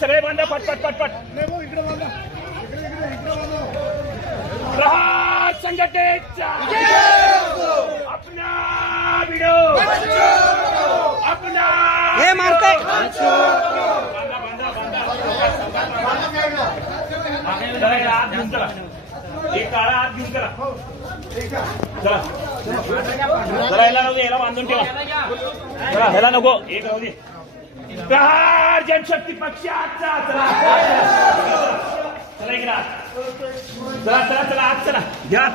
सगळे बांधा पटपट पटपट. प्रहार संघटनेचा अपना भिडो अपना हे मारते एक काळा हात घेऊन करा. चला चला याला नको याला बांधून ठेवा. चला ह्याला नको एक राहू दे. प्रहार जनशक्ती पक्षाचा चला चला इकडे चला चला चला आज चला घ्या.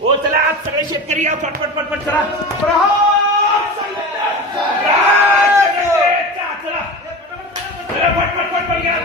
ओ चला आज सगळे शेतकरी या पटपट पटपट चला. प्रहार चला चला पटपट पटपट घ्या.